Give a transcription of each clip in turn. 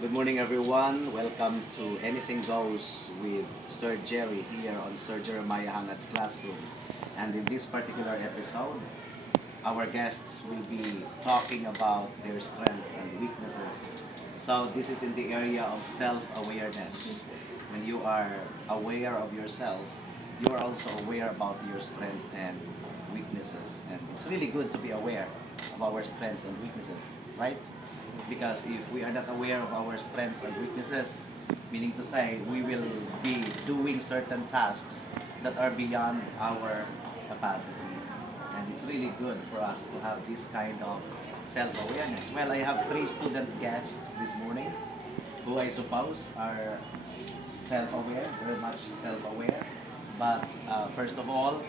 Good morning, everyone. Welcome to Anything Goes with Sir Jerry here on Sir Jeremiah Hangat's classroom. And in this particular episode, our guests will be talking about their strengths and weaknesses. So, this is in the area of self awareness. When you are aware of yourself, you are also aware about your strengths and weaknesses. And it's really good to be aware of our strengths and weaknesses, right? Because if we are not aware of our strengths and weaknesses, meaning to say we will be doing certain tasks that are beyond our capacity. And it's really good for us to have this kind of self-awareness. Well, I have three student guests this morning who I suppose are self-aware, very much self-aware. But first of all,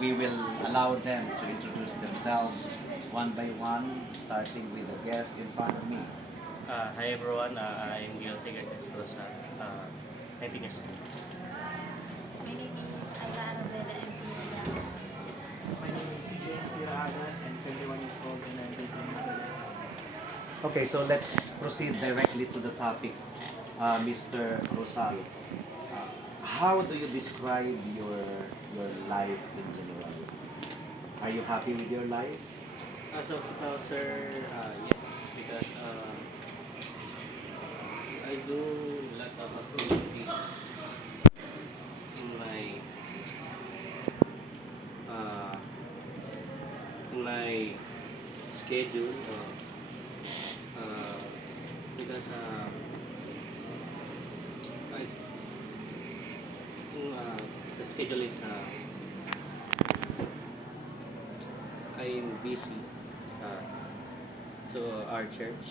we will allow them to introduce themselves one by one, starting with the guest in front of me. Hi everyone, I'm Gil Sigares Rosa, 19 years old. My name is Ayla Arabella Encilia. My name is CJ Estira Agas. I'm 21 years old and I'm living in Manila. Okay, so let's proceed directly to the topic, Mr. Rosal. How do you describe your life in general? Are you happy with your life? As of now, sir, yes, because I do a lot of activities in uh, my schedule, uh, because I the schedule is I'm busy uh, to our church.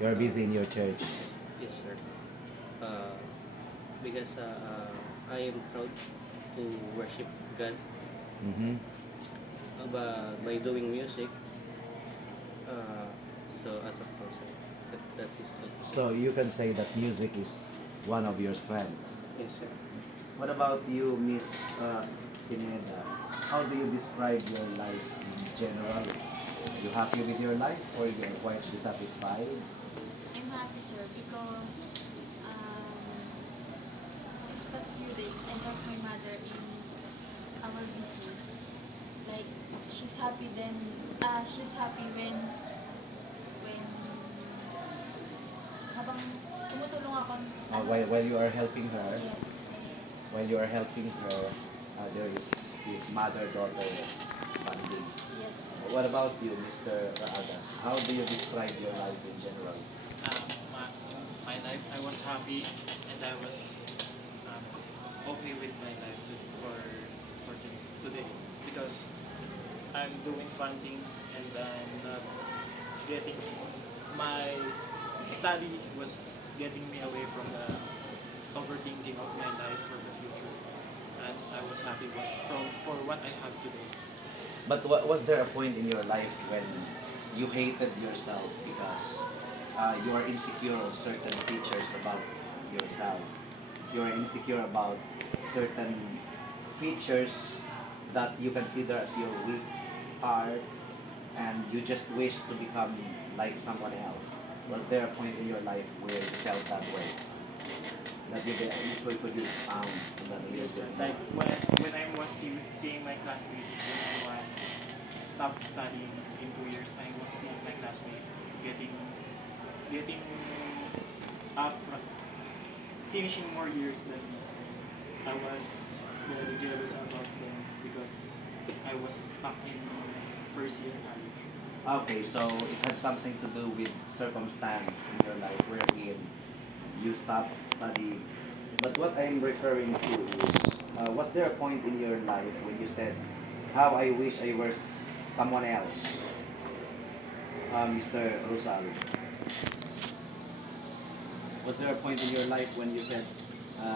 You're busy in your church. Yes, sir. Uh, because I am proud to worship God Mm-hmm. by doing music. Uh, so as of now, sir, that's his thought. So you can say that music is one of your strengths. Yes, sir. What about you, Miss Pineda? How do you describe your life in general? Are you happy with your life or you're quite dissatisfied? I'm happy, sir, because these past few days I helped my mother in our business. Like she's happy when habang tumutulong ako. While you are helping her, Yes. there is this mother-daughter bonding. Yes, sir. What about you, Mr. Raagas? How do you describe your life in general? In my life, I was happy and I was okay with my life today because I'm doing fun things and I'm not getting my study was getting me away from the overthinking of my life for the future, and I was happy for what I have today. But was there a point in your life when you hated yourself because you are insecure of certain features about yourself? You are insecure about certain features that you consider as your weak part, and you just wish to become like someone else. Was there a point in your life where you felt that way? Yes, sir. That could you expound on that a little Yes, sir. bit Like more? when I was seeing my classmate, when I was stopped studying in 2 years, I was seeing my classmate getting up finishing more years than me. I was very jealous about them because I was stuck in first year college. Okay, so it had something to do with circumstance in your life wherein you stopped studying. But what I'm referring to is, was there a point in your life when you said, "How I wish I were someone else," Mr. Rosal? Was there a point in your life when you said,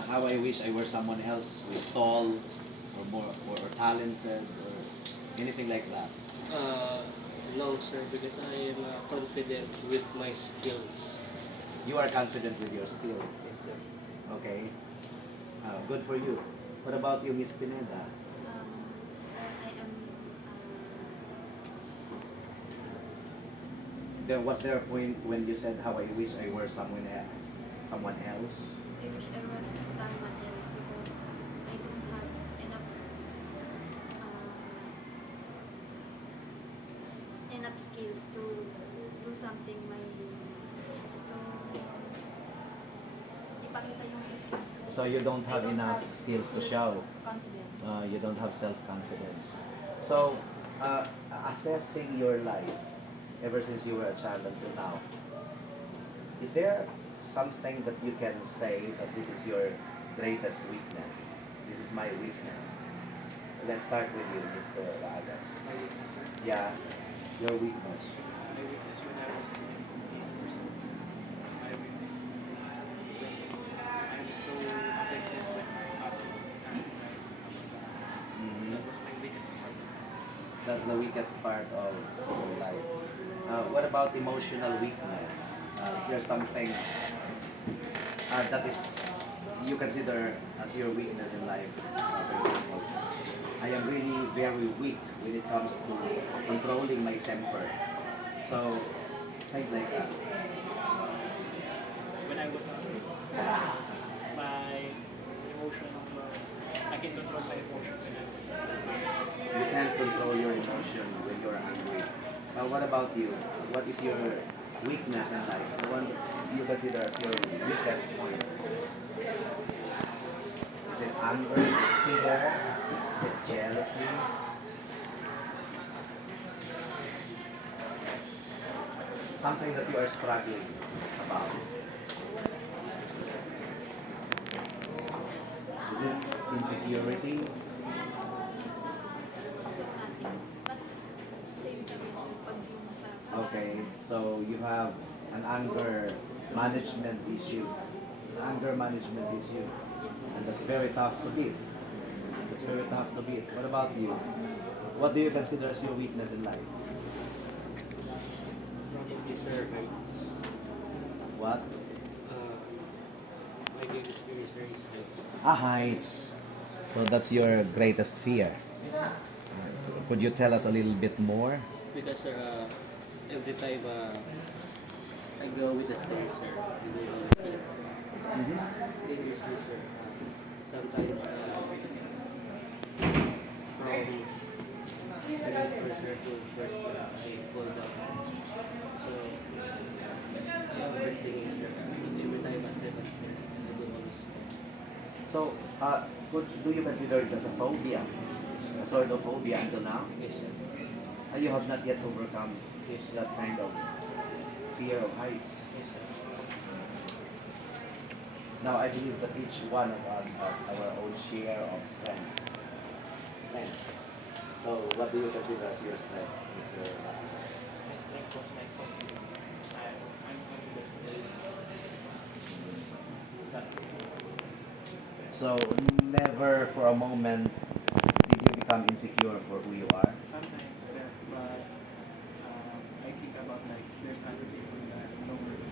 "How I wish I were someone else who is tall, or more, or talented, or anything like that"? Uh, no, sir, because I am confident with my skills. You are confident with your skills. Yes, sir. Okay. Good for you. What about you, Miss Pineda? Um, Sir, I am Then was there a point when you said, how I wish I were someone else? Someone else? I wish I was someone else because I don't have enough skills to do something to ipakita yung skills ko. So you don't have I enough skills to show. Confidence. You don't have self-confidence. So, assessing your life ever since you were a child until now, is there something that you can say that this is your greatest weakness? This is my weakness. Let's start with you, Mr. Agas. My weakness, sir. Yeah, your weakness. My weakness when I was in university. My weakness is when I'm so affected when my cousins died. Mhm. That was my weakest part. That's the weakest part of your life. What about emotional weakness? Is there something that is you consider as your weakness in life? For example, I am really very weak when it comes to controlling my temper. So, things like that. When I was angry, because my emotion was, I can control my emotion when I was angry. You can't control your emotion when you're angry. What about you? What is your weakness in life? The one that you consider as your weakest point? Is it anger? Is it fear? Is it jealousy? Something that you are struggling about. Is it insecurity? So nothing. But same kami sir, pag yung sa Okay, so you have an anger management issue. Anger management issue. yes sir. And that's very tough to beat. That's very tough to beat. What about you? What do you consider as your weakness in life? Probably, sir, heights. What? My greatest fear, sir, is heights. Heights. So that's your greatest fear. Could you tell us a little bit more? Because, sir, every time I go with the stairs, sir, I do always think, dangerously, sir. Sometimes, from second floor, sir, to first floor, I fall down. So, I am overthinking, sir. Every time I step on stairs, I do always fall. So, do you consider it as a phobia? A sort of phobia until now? Yes, sir. You have not yet overcome Yes, sir. that kind of fear of heights. Yes, sir. Now, I believe that each one of us has our own share of strengths. Strengths. So, what do you consider as your strength, Mr. Ramos? My strength was my confidence. I'm confident in myself. That was my strength. So, never for a moment did you become insecure for who you are? Sometimes, but I think about like there's other people that lower than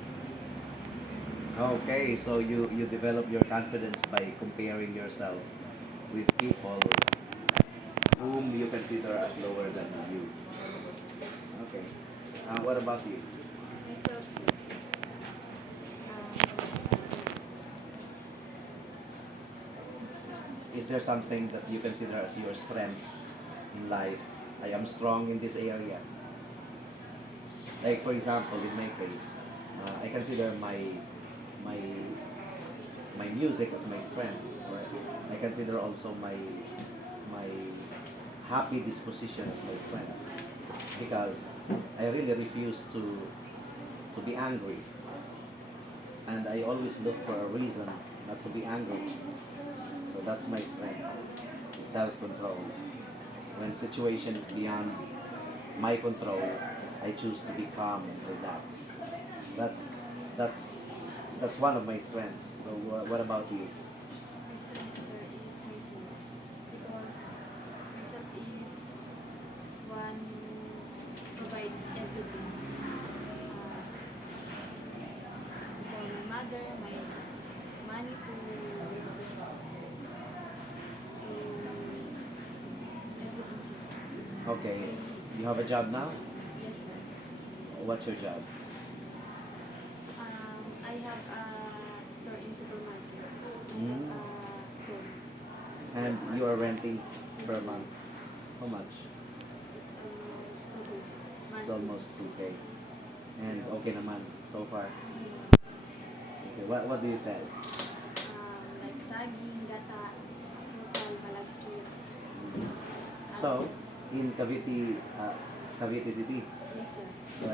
me. Okay, so you develop your confidence by comparing yourself with people whom you consider as lower than you. Okay. What about you? myself sir. Is there something that you consider as your strength in life? I am strong in this area. Like for example, in my case, I consider my my music as my strength. Or I consider also my happy disposition as my strength because I really refuse to be angry, and I always look for a reason not to be angry. So that's my strength, self-control. When situation is beyond my control, I choose to be calm and relaxed. That's that's that's one of my strengths. So what about you? My strength sir is myself because myself is one who provides everything for my mother, my money to everything sir. Okay, you have a job now. Yes sir. What's your job? I have a store in supermarket. I Mm. have a store. And you are renting per month. How much? It's almost 2 days. It's almost 2K. And okay naman so far. Okay, what do you sell? Like saging, gata, asukal, malagkit. So, in Cavite City, Yes, sir.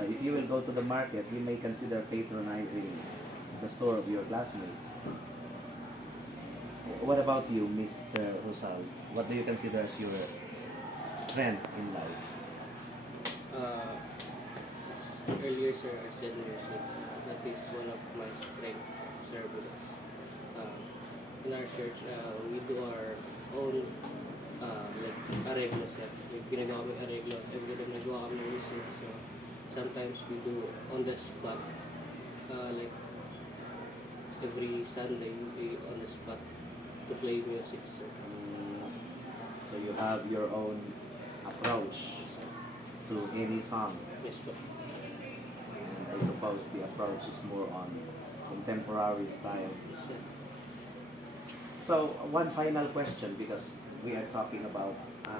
if you will go to the market, you may consider patronizing the store of your classmates. What about you, Mr. Rosal? What do you consider as your strength in life? As earlier, sir, I said leadership. That is one of my strengths, sir, because in our church, we do our own like arreglo, sir. May ginagawa kami arreglo every time nagawa kami ng music. So sometimes we do on the spot, like every Sunday we on the spot to play music, sir. So you have your own approach to any song, Yes, po. and I suppose the approach is more on contemporary style. Yes, sir. So one final question, because we are talking about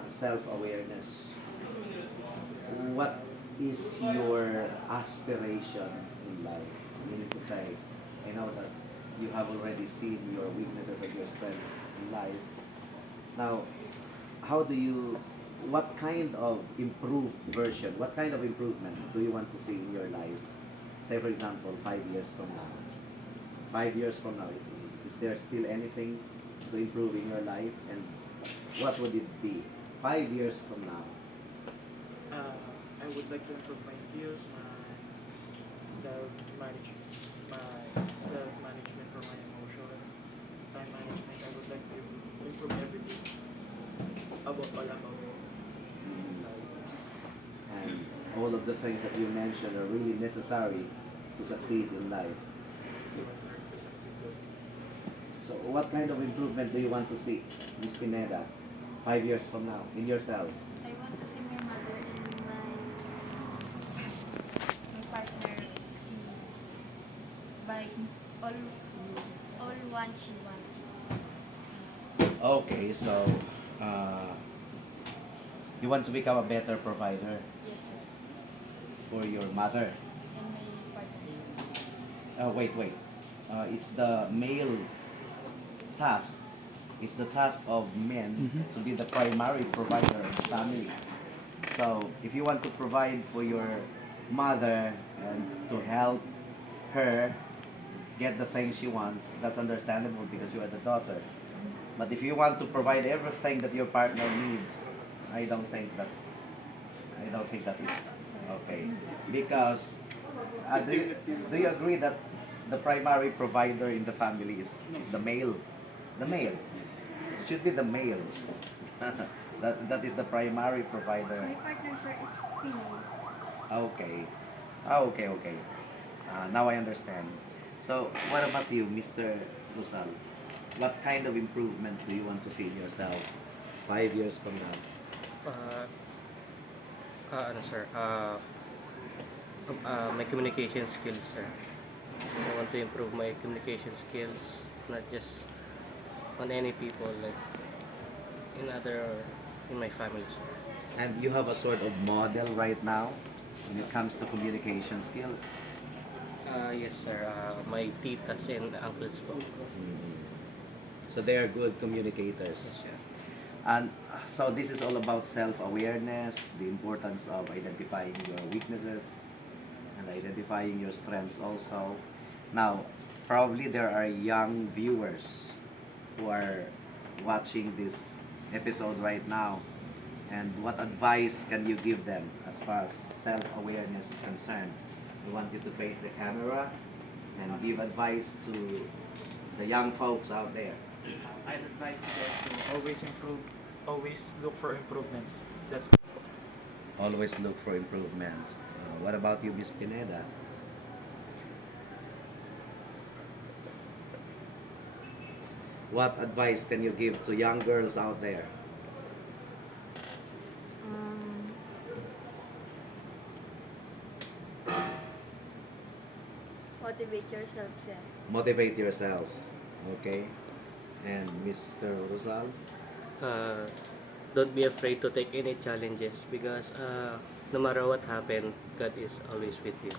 self-awareness. What is your aspiration in life? Meaning to say, I know that you have already seen your weaknesses and your strengths in life. Now, what kind of improved version, what kind of improvement do you want to see in your life? Say, for example, 5 years from now. 5 years from now, is there still anything to improve in your life? And what would it be 5 years from now? I would like to improve my skills, my self-management for my emotion, time management. I would like to improve everything about all about lives. And all of the things that you mentioned are really necessary to succeed in life. It's so hard to succeed those things. So what kind of improvement do you want to see, Miss Pineda, 5 years from now, in yourself? I want to see my mother and my partner see by all one she wants. Okay, so you want to become a better provider Yes, sir. for your mother. And my partner. Wait. It's the male task. It's the task of men to be the primary provider of the family. So, if you want to provide for your mother and to help her get the things she wants, that's understandable because you are the daughter. But if you want to provide everything that your partner needs, I don't think that is okay. Because do you agree that the primary provider in the family is the male? The male. Yes. It should be the male. that is the primary provider. My partner, sir, is female. Okay. Okay. Now I understand. So, what about you, Mr. Lusal? What kind of improvement do you want to see in yourself 5 years from now? Sir, my communication skills, sir. I want to improve my communication skills, not just on any people, like in my family, sir. And you have a sort of model right now when it comes to communication skills? Yes, sir. My titas and uncles po. So they are good communicators. Yes, sir. And so this is all about self-awareness, the importance of identifying your weaknesses and identifying your strengths also. Now, probably there are young viewers who are watching this episode right now. And what advice can you give them as far as self-awareness is concerned? We want you to face the camera and give advice to the young folks out there. I'd advise you guys to always improve, always look for improvements. That's Always look for improvement. What about you, Miss Pineda? What advice can you give to young girls out there? Um, motivate yourself, sir. Motivate yourself. Okay. And Mr. Rosal? Uh, don't be afraid to take any challenges because no matter what happens, God is always with you.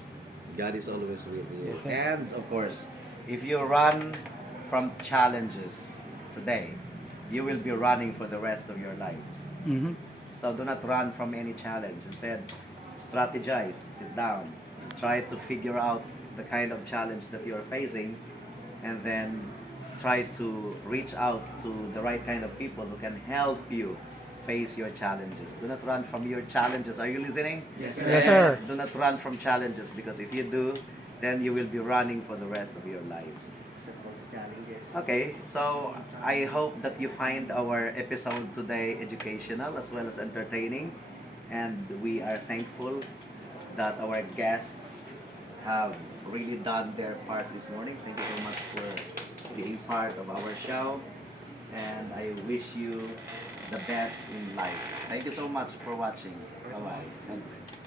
God is always with you. Yes, sir. And of course, if you run from challenges today, you will be running for the rest of your lives. Mm-hmm. So do not run from any challenge. Instead, strategize, sit down, try to figure out the kind of challenge that you're facing, and then try to reach out to the right kind of people who can help you face your challenges. Do not run from your challenges. Are you listening? Yes, sir. Do not run from challenges, because if you do, then you will be running for the rest of your lives. Okay, so I hope that you find our episode today educational as well as entertaining, and we are thankful that our guests have really done their part this morning. Thank you so much for being part of our show, and I wish you the best in life. Thank you so much for watching. Bye-bye. God bless.